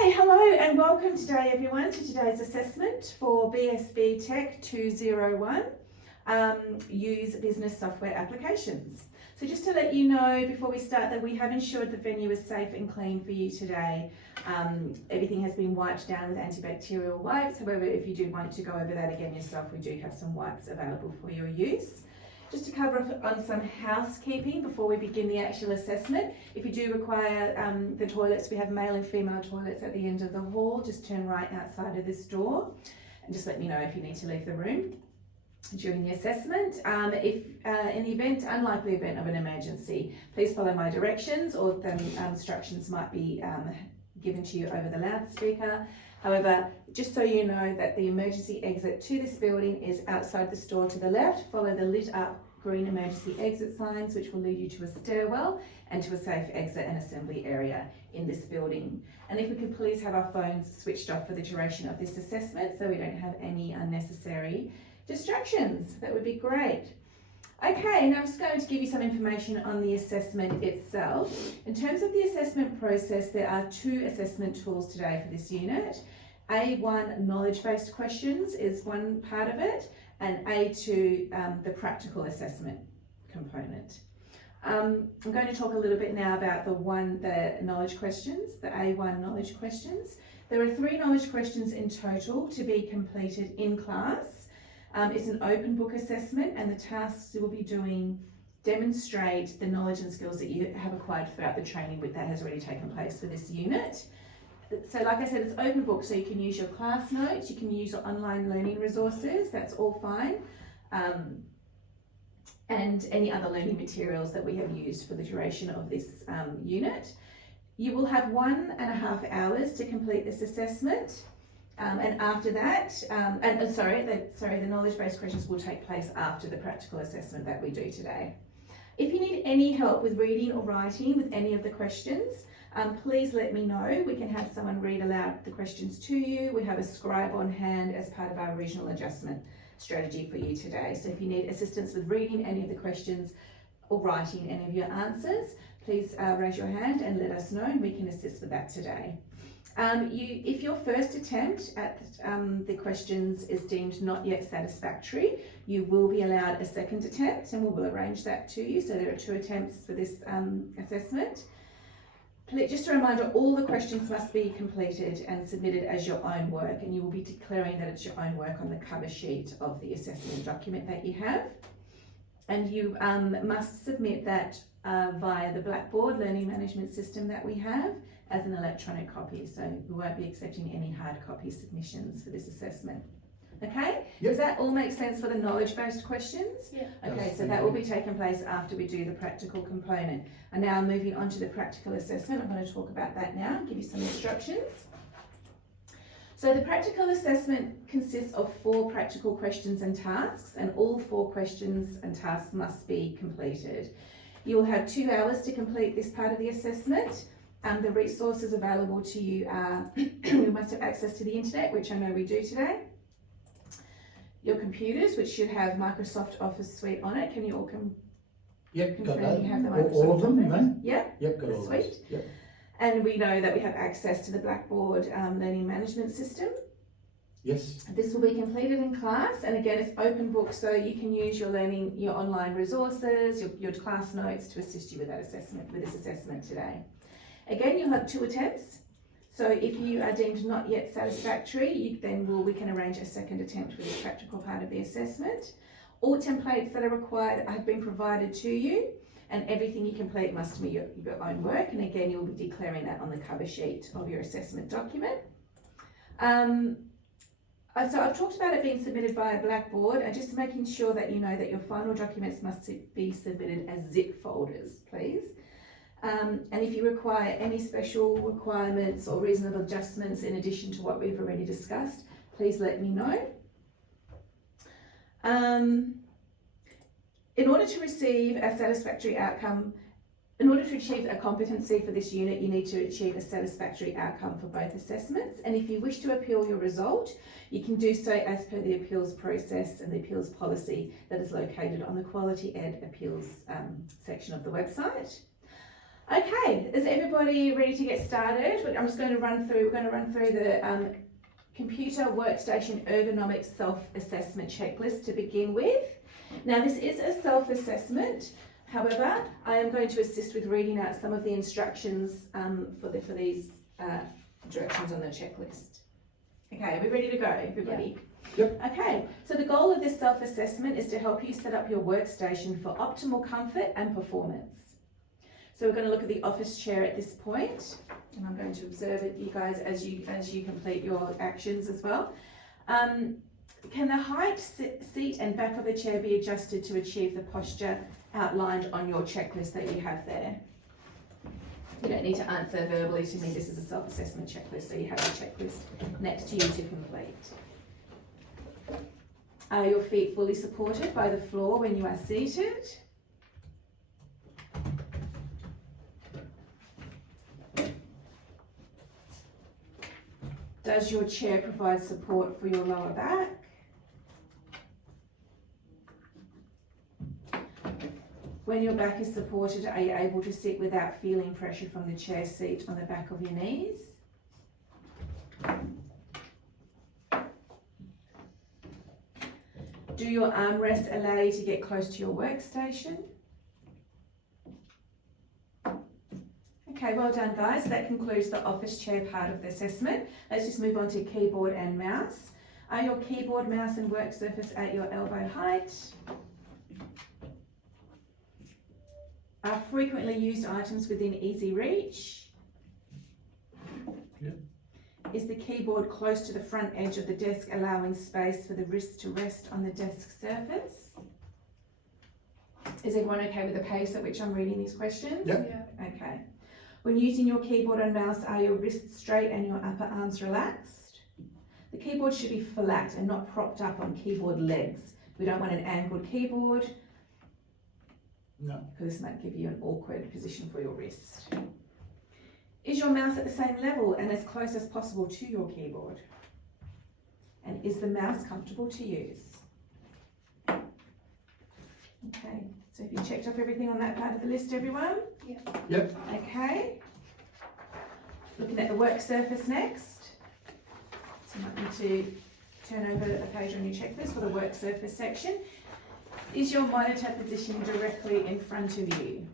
Okay, hello and welcome today everyone to today's assessment for BSBTEC201, Use Business Software Applications. So just to let you know before we start that we have ensured the venue is safe and clean for you today. Everything has been wiped down with antibacterial wipes. However, if you do want to go over that again yourself, we do have some wipes available for your use. Just to cover off on some housekeeping before we begin the actual assessment. If you do require the toilets, we have male and female toilets at the end of the hall. Just turn right outside of this door and just let me know if you need to leave the room during the assessment. If in the unlikely event of an emergency, please follow my directions, or the instructions might be given to you over the loudspeaker. However, just so you know that the emergency exit to this building is outside the store to the left. Follow the lit up green emergency exit signs, which will lead you to a stairwell and to a safe exit and assembly area in this building. And if we could please have our phones switched off for the duration of this assessment so we don't have any unnecessary distractions, that would be great. Okay, now I'm just going to give you some information on the assessment itself. In terms of the assessment process, there are two assessment tools today for this unit. A1 knowledge-based questions is one part of it, and A2 the practical assessment component. I'm going to talk a little bit now about the knowledge questions, the A1 knowledge questions. There are 3 knowledge questions in total to be completed in class. It's an open book assessment, and the tasks you will be doing demonstrate the knowledge and skills that you have acquired throughout the training that has already taken place for this unit. So like I said, it's open book, so you can use your class notes, you can use your online learning resources, that's all fine. And any other learning materials that we have used for the duration of this unit. You will have 1.5 hours to complete this assessment. And after that, the knowledge-based questions will take place after the practical assessment that we do today. If you need any help with reading or writing with any of the questions, please let me know. We can have someone read aloud the questions to you. We have a scribe on hand as part of our regional adjustment strategy for you today. So if you need assistance with reading any of the questions or writing any of your answers, please raise your hand and let us know, and we can assist with that today. If your first attempt at the questions is deemed not yet satisfactory, you will be allowed a second attempt, and we'll arrange that to you. So there are 2 attempts for this assessment. Just a reminder, all the questions must be completed and submitted as your own work, and you will be declaring that it's your own work on the cover sheet of the assessment document that you have. And you must submit that via the Blackboard learning management system that we have as an electronic copy. So we won't be accepting any hard copy submissions for this assessment. Okay? Yep. Does that all make sense for the knowledge-based questions? Yeah. Okay, so that will be taking place after we do the practical component. And now moving on to the practical assessment, I'm going to talk about that now, give you some instructions. So the practical assessment consists of 4 practical questions and tasks, and all 4 questions and tasks must be completed. You will have 2 hours to complete this part of the assessment. The resources available to you are, you must have access to the internet, which I know we do today. Your computers, which should have Microsoft Office Suite on it. Can you all confirm got that. you have the Microsoft All of them, Office? man? Yep, Yep, got the all suite. those. Yep. And we know that we have access to the Blackboard learning management system. Yes. This will be completed in class, and again it's open book, so you can use your online resources, your class notes to assist you with this assessment today. Again, you'll have 2 attempts. So if you are deemed not yet satisfactory, we can arrange a second attempt for this practical part of the assessment. All templates that are required have been provided to you, and everything you complete must be your own work. And again, you'll be declaring that on the cover sheet of your assessment document. So I've talked about it being submitted via Blackboard, and just making sure that you know that your final documents must be submitted as zip folders, please. And if you require any special requirements or reasonable adjustments in addition to what we've already discussed, please let me know. In order to receive a satisfactory outcome, in order to achieve a competency for this unit, you need to achieve a satisfactory outcome for both assessments. And if you wish to appeal your result, you can do so as per the appeals process and the appeals policy that is located on the Quality Ed Appeals section of the website. Okay, is everybody ready to get started? I'm just going to run through, we're going to run through the computer workstation ergonomics self-assessment checklist to begin with. Now this is a self-assessment, however, I am going to assist with reading out some of the instructions for these directions on the checklist. Okay, are we ready to go, everybody? Yep. Okay, so the goal of this self-assessment is to help you set up your workstation for optimal comfort and performance. So we're going to look at the office chair at this point, and I'm going to observe it, you guys, as you complete your actions as well. Can the height, seat and back of the chair be adjusted to achieve the posture outlined on your checklist that you have there? You don't need to answer verbally to me, this is a self-assessment checklist, so you have a checklist next to you to complete. Are your feet fully supported by the floor when you are seated? Does your chair provide support for your lower back? When your back is supported, are you able to sit without feeling pressure from the chair seat on the back of your knees? Do your armrests allow you to get close to your workstation? Okay, well done guys. That concludes the office chair part of the assessment. Let's just move on to keyboard and mouse. Are your keyboard, mouse and work surface at your elbow height? Are frequently used items within easy reach? Yep. Is the keyboard close to the front edge of the desk, allowing space for the wrist to rest on the desk surface? Is everyone okay with the pace at which I'm reading these questions? Yep. Yeah. Okay. When using your keyboard and mouse, are your wrists straight and your upper arms relaxed? The keyboard should be flat and not propped up on keyboard legs. We don't want an angled keyboard. No. Because this might give you an awkward position for your wrist. Is your mouse at the same level and as close as possible to your keyboard? And is the mouse comfortable to use? Okay, so have you checked off everything on that part of the list, everyone? Yep. Okay. Looking at the work surface next. So you might need to turn over the page on your checklist for the work surface section. Is your monitor positioned directly in front of you?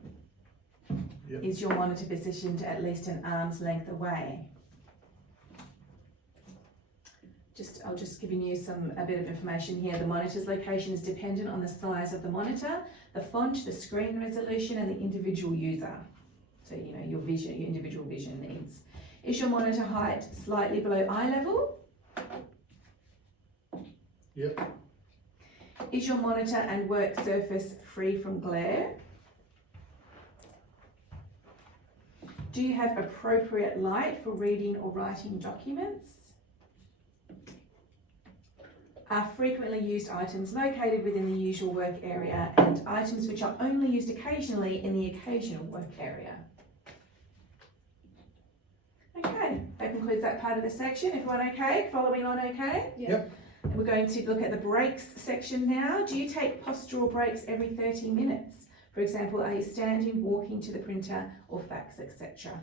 Yep. Is your monitor positioned at least an arm's length away? I'll just giving you a bit of information here. The monitor's location is dependent on the size of the monitor, the font, the screen resolution, and the individual user. So you know your individual vision needs. Is your monitor height slightly below eye level? Yep. Is your monitor and work surface free from glare? Do you have appropriate light for reading or writing documents? Are frequently used items located within the usual work area and items which are only used occasionally in the occasional work area? Okay, that concludes that part of the section. Everyone okay? Following on okay? Yep. And we're going to look at the breaks section now. Do you take postural breaks every 30 minutes? For example, are you standing, walking to the printer or fax, etc.?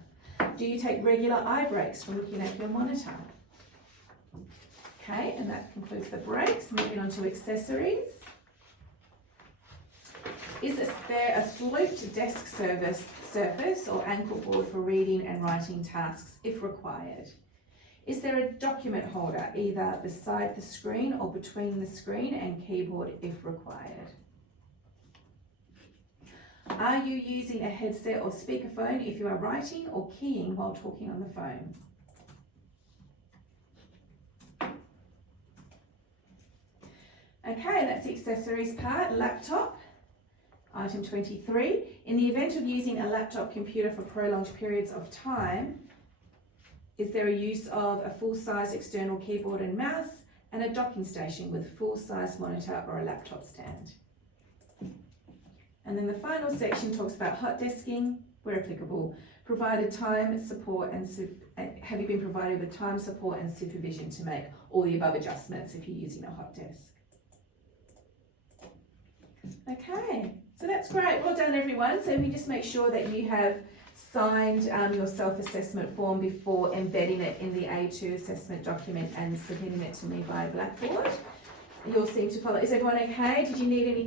Do you take regular eye breaks from looking at your monitor? Okay, and that concludes the breaks. Moving on to accessories. Is there a sloped desk surface or ankle board for reading and writing tasks if required? Is there a document holder either beside the screen or between the screen and keyboard if required? Are you using a headset or speakerphone if you are writing or keying while talking on the phone? Okay, that's the accessories part. Laptop, item 23. In the event of using a laptop computer for prolonged periods of time, is there a use of a full-size external keyboard and mouse and a docking station with full-size monitor or a laptop stand? And then the final section talks about hot desking, where applicable. Provided time, support, and have you been provided with time, support, and supervision to make all the above adjustments if you're using a hot desk? Okay, so that's great. Well done, everyone. So we just make sure that you have signed your self-assessment form before embedding it in the A2 assessment document and submitting it to me via Blackboard. You all seem to follow. Is everyone okay? Did you need any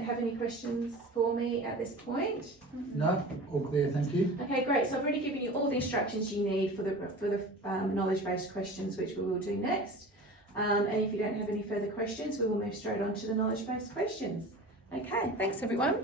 have any questions for me at this point? No, all clear, thank you. Okay, great. So I've already given you all the instructions you need for the knowledge-based questions, which we will do next. And if you don't have any further questions, we will move straight on to the knowledge-based questions. Okay, thanks everyone.